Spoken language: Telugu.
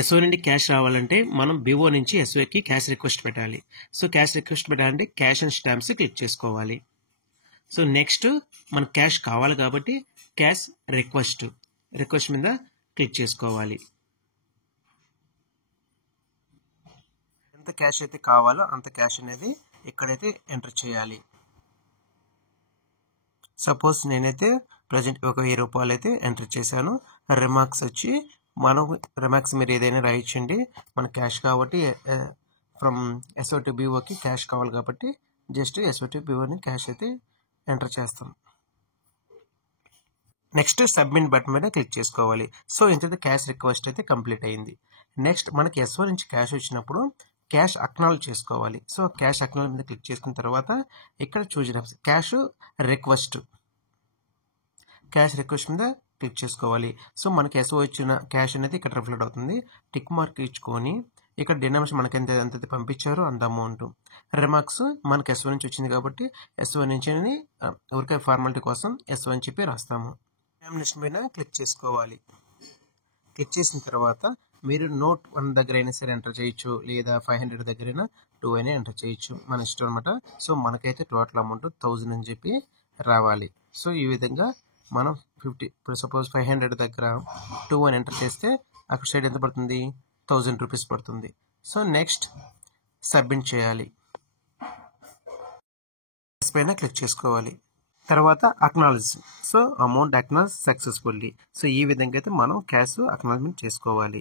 ఎస్ఓ నుండి క్యాష్ రావాలంటే మనం బిఓ నుంచి ఎస్ఓకి క్యాష్ రిక్వెస్ట్ పెట్టాలి. సో క్యాష్ రిక్వెస్ట్ పెట్టాలంటే క్యాష్ అండ్ స్టాంప్స్ క్లిక్ చేసుకోవాలి. సో నెక్స్ట్ మనకు క్యాష్ కావాలి కాబట్టి క్యాష్ రిక్వెస్ట్ మీద క్లిక్ చేసుకోవాలి. ఎంత క్యాష్ అయితే కావాలో అంత క్యాష్ అనేది ఇక్కడైతే ఎంటర్ చేయాలి. సపోజ్ నేనైతే ప్రజెంట్ ఒక 1000 రూపాయలు అయితే ఎంటర్ చేశాను. రిమార్క్స్ వచ్చి రిమార్క్స్ మీరు ఏదైనా రాయించండి. మన క్యాష్ కాబట్టి ఫ్రమ్ ఎస్ఓ టు బిఓకి క్యాష్ కావాలి కాబట్టి జస్ట్ ఎస్ఓ టు బిఓని క్యాష్ అయితే ఎంటర్ చేస్తాం. నెక్స్ట్ సబ్మిట్ బటన్ మీద క్లిక్ చేసుకోవాలి. సో ఇంతైతే క్యాష్ రిక్వెస్ట్ అయితే కంప్లీట్ అయింది. నెక్స్ట్ మనకి ఎస్ఓ నుంచి క్యాష్ వచ్చినప్పుడు క్యాష్ అక్నాలెడ్జ్ చేసుకోవాలి. సో క్యాష్ అక్నాలెడ్జ్ మీద క్లిక్ చేసుకున్న తర్వాత ఇక్కడ చూసిన క్యాష్ రిక్వెస్ట్ మీద క్లిక్ చేసుకోవాలి. సో మనకి ఎస్ఓ వచ్చిన క్యాష్ అనేది ఇక్కడ రిఫ్లెక్ట్ అవుతుంది. టిక్ మార్క్ ఇచ్చుకొని ఇక్కడ డినామినేషన్ మనకి ఎంత పంపించారో అంత అమౌంట్. రిమార్క్స్ మనకి ఎస్ఓ నుంచి వచ్చింది కాబట్టి ఎస్ఓ నుంచి ఊరికే ఫార్మాలిటీ కోసం ఎస్ఓ అని చెప్పి రాస్తాము. డినామినేషన్ మీద క్లిక్ చేసుకోవాలి. క్లిక్ చేసిన తర్వాత మీరు నోట్ 1 దగ్గర అయినా సరే ఎంటర్ చేయొచ్చు, లేదా 500 దగ్గరైనా 2 అయినా ఎంటర్ చేయొచ్చు, మన ఇష్టం అనమాట. సో మనకైతే టోటల్ అమౌంట్ 1000 అని చెప్పి రావాలి. సో ఈ విధంగా మనం 50 ఇప్పుడు సపోజ్ 500 దగ్గర 2 అని ఎంటర్ చేస్తే అక్కడ సైడ్ ఎంత పడుతుంది, 1000 రూపీస్ పడుతుంది. సో నెక్స్ట్ సబ్మిట్ చేయాలి. పైన క్లిక్ చేసుకోవాలి. తర్వాత acknowledge. So amount acknowledge successfully. So ఈ విధంగా అయితే మనం క్యాష్ అక్నాలెడ్జ్మెంట్ చేసుకోవాలి.